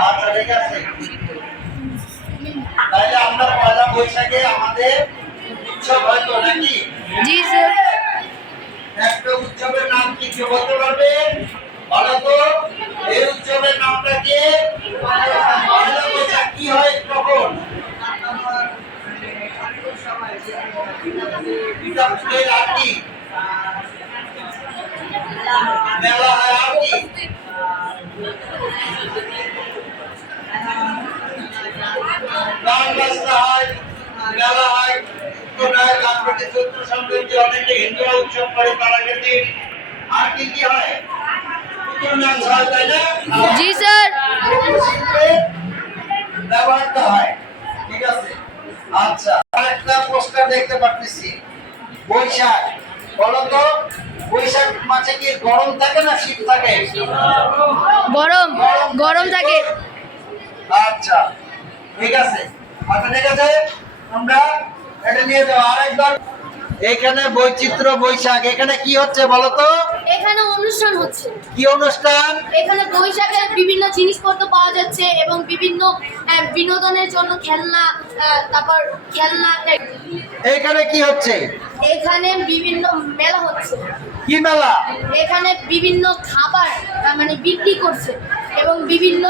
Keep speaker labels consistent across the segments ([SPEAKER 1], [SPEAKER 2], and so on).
[SPEAKER 1] আচ্ছা ঠিক আছে তাহলে আমরা পয়লা বৈশাখে আমাদের উৎসব হয়তো নাকি?
[SPEAKER 2] জি স্যার।
[SPEAKER 1] একটা উৎসবের নাম কি কেউ বলতে পারবে? বলো তো এই উৎসবের নামটা কি? পয়লা বৈশাখ কি হয় তখন মেলা মেলা হয়। তোমরা কানপটে চৈত্র সংক্রান্তি অনেকে হিন্দুরা উৎসব করে তারা কিন্তু আর কি কি হয়? পুতুল নাচ তাই না?
[SPEAKER 2] জি স্যার।
[SPEAKER 1] ব্যবহারটা ঠিক আছে? আচ্ছা আরেকটা পোস্টার দেখতে পাচ্ছি বৈশাখ। বলো তো বৈশাখ মাসে কি গরম থাকে না শীত থাকে?
[SPEAKER 2] গরম গরম থাকে।
[SPEAKER 1] আচ্ছা ঠিক আছে। আচ্ছা ঠিক আছে আমরা এটা নিয়ে যাব। আরেকবার। এখানে বৈচিত্র্য বৈশাখ। এখানে কি হচ্ছে বলো তো?
[SPEAKER 3] এখানে অনুষ্ঠান হচ্ছে।
[SPEAKER 1] কি অনুষ্ঠান?
[SPEAKER 3] এখানে বৈশাখের বিভিন্ন জিনিসপত্র পাওয়া যাচ্ছে এবং বিভিন্ন বিনোদনের জন্য খেলনা তারপর খেলনা
[SPEAKER 1] এখানে কি হচ্ছে?
[SPEAKER 3] এখানে বিভিন্ন মেলা হচ্ছে।
[SPEAKER 1] কি মেলা?
[SPEAKER 3] এখানে বিভিন্ন খাবার মানে বিক্রি করছে। এবং বিভিন্ন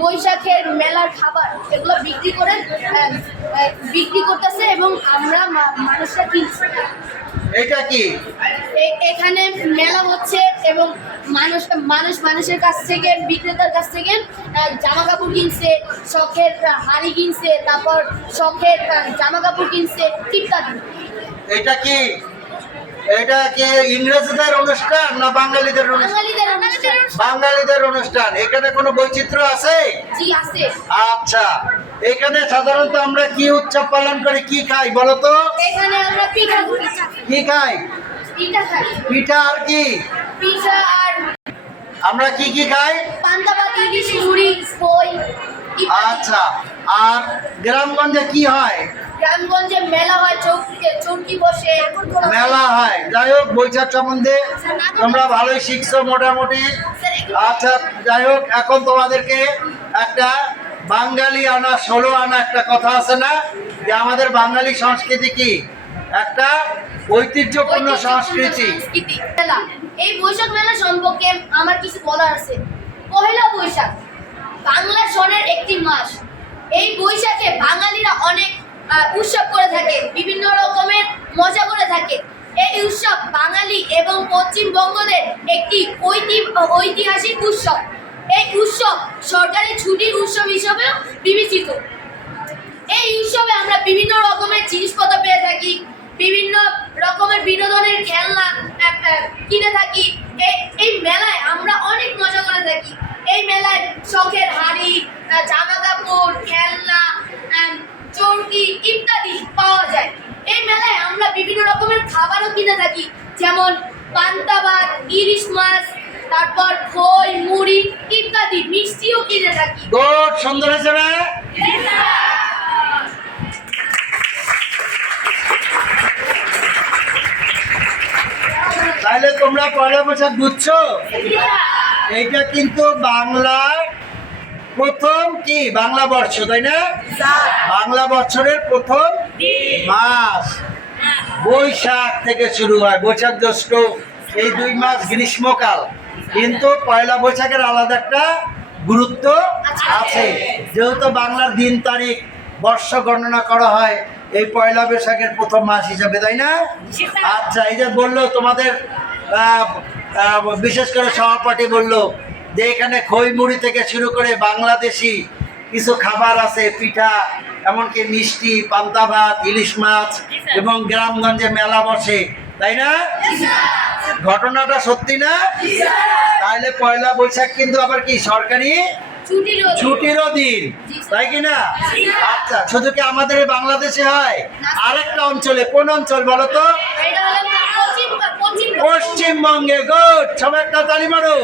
[SPEAKER 3] বৈশাখের মেলার খাবার এগুলো বিক্রি করে বিক্রি করতেছে এবং আমরা মানুষরা কিনছি।
[SPEAKER 1] এটা কি?
[SPEAKER 3] এখানে মেলা হচ্ছে এবং মানুষ মানুষ মানুষের কাছ থেকে বিক্রেতার কাছ থেকে জামা কাপড় কিনছে শখের হাড়ি কিনছে তারপর শখের জামা কাপড় কিনছে ইত্যাদি।
[SPEAKER 1] এটা কি? এটা কি ইংরেজদের অনুষ্ঠান না বাঙালিদের অনুষ্ঠান?
[SPEAKER 3] বাঙালিদের অনুষ্ঠান।
[SPEAKER 1] এখানে কোনো বৈচিত্র্য আছে? আচ্ছা। এখানে সাধারণত আমরা কি উৎসব পালন করি কি খাই বলো তো?
[SPEAKER 3] এখানে আমরা পিঠা করি
[SPEAKER 1] কি খাই?
[SPEAKER 3] পিঠা
[SPEAKER 1] আর কি? আমরা কি কি খাই। আচ্ছা। আর গ্রামগঞ্জে কি হয়?
[SPEAKER 3] গ্রামগঞ্জে মেলা হয় চৌকিতে চৌকি বসে।
[SPEAKER 1] মেলা হয়। যাই হোক বৈশাখ সম্বন্ধে তোমরা ভালোই শিখছো মোটামুটি। আচ্ছা যাই হোক এখন তোমাদেরকে একটা বাঙালি আনা ষোলো আনা একটা কথা আছে না? যে আমাদের বাঙালি সংস্কৃতি কি? একটা ঐতিহ্যপূর্ণ সংস্কৃতি।
[SPEAKER 3] এই বৈশাখ মেলা সম্পর্কে আমার কিছু বলার আছে। পহেলা বৈশাখ বাংলা সনের একটি মাস। এই বৈশাখে বাঙালিরা অনেক উৎসব করে থাকে, বিভিন্ন রকমের মজা করে থাকে। এই উৎসব বাঙালি এবং পশ্চিমবঙ্গদের একটি ঐতি- ঐতিহাসিক উৎসব। এই উৎসব সরকারি ছুটির উৎসব হিসেবেও বিবেচিত। এই উৎসবে আমরা বিভিন্ন রকমের জিনিসপত্র পেয়ে থাকি, বিভিন্ন রকমের বিনোদনের খেলনা কিনে থাকি এই এই মেলায় আমরা অনেক মজা করে থাকি এই মেলায় শখের হাড়ি আহ, জামা কাপড় খেলনা আহ, চরকি ইত্যাদি পাওয়া যায় এই মেলায় আমরা বিভিন্ন রকমের খাবারও কিনে থাকি যেমন পান্তা ভাত ইলিশ মাছ তারপর খই মুড়ি ইত্যাদি। মিষ্টিও কিনে থাকি।
[SPEAKER 1] গুড সুন্দর হয়েছে না তাহলে তোমরা পয়লা বৈশাখ বুঝছ? এইটা কিন্তু বাংলার প্রথম কি? বাংলা বর্ষ তাই না? বাংলা বছরের প্রথম মাস। বৈশাখ থেকে শুরু হয় বৈশাখ জ্যৈষ্ঠ এই দুই মাস গ্রীষ্মকাল। কিন্তু পয়লা বৈশাখের আলাদা একটা গুরুত্ব আছে। যেহেতু বাংলার দিন তারিখ বর্ষ গণনা করা হয় এই পয়লা বৈশাখের প্রথম মাস হিসাবে তাই না? আচ্ছা এই যে বলল তোমাদের বিশেষ করে সহপাঠী বলল যে এখানে খই মুড়ি থেকে শুরু করে বাংলাদেশি কিছু খাবার আছে পিঠা এমনকি মিষ্টি পান্তা ভাত ইলিশ মাছ এবং গ্রামগঞ্জে মেলা বসে তাই না? ঘটনাটা সত্যি না? তাহলে পয়লা বৈশাখ কিন্তু আবার কি সরকারি? ছুটিরও দিন। তাই কি না? আচ্ছা শুধু কি আমাদের বাংলাদেশে হয়? আরেকটা অঞ্চলে কোন অঞ্চল বলো তো? পশ্চিমবঙ্গে গুড। সবাই একটা তালি মারো।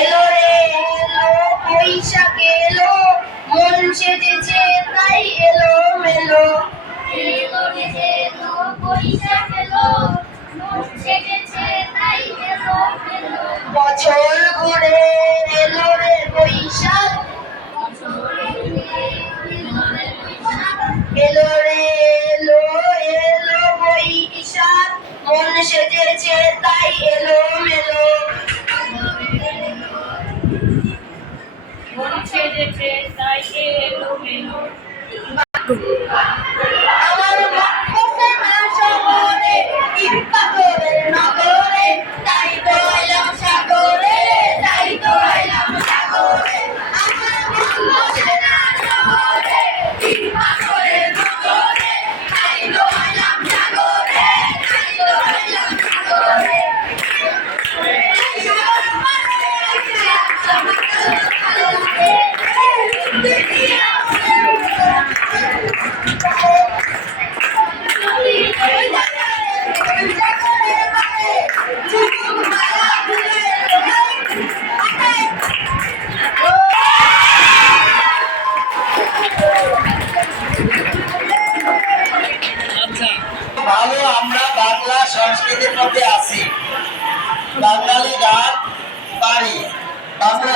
[SPEAKER 3] এলো রে এলো বৈশাখ এলো মন সেজেছে তাই এলো মেলো। বছর ঘুরে এলো রে বৈশাখ।
[SPEAKER 4] এলো রে এলো এলো বৈশাখ।
[SPEAKER 3] মন সেজেছে তাই এলো মেলো।
[SPEAKER 4] আমার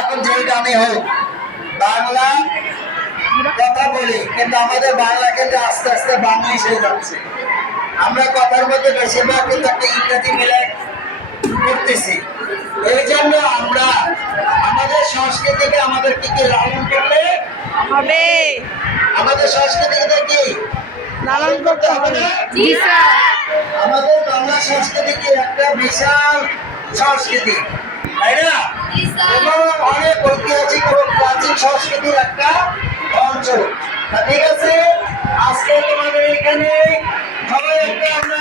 [SPEAKER 1] এখন যেই গানে হোক বাংলা কথা বলি কিন্তু আমাদের বাংলা কিন্তু আস্তে আস্তে বাংলিশ হয়ে যাচ্ছে। আমরা কথার মধ্যে বেশিরভাগ কিন্তু একটা ইংরেজি মিলে করতেছি। এই জন্য আমরা আমাদের সংস্কৃতিকে আমাদের কি কি লালন করলে
[SPEAKER 2] হবে।
[SPEAKER 1] আমাদের সংস্কৃতিকে কি লালন করতে হবে। না? আমাদের বাংলা সংস্কৃতি কি একটা বিশাল সংস্কৃতি? তাই না? অনেক ঐতিহাসিক এবং প্রাচীন সংস্কৃতির একটা অঞ্চল। ঠিক আছে আজকে তোমাদের এখানে সবাই একটা আমরা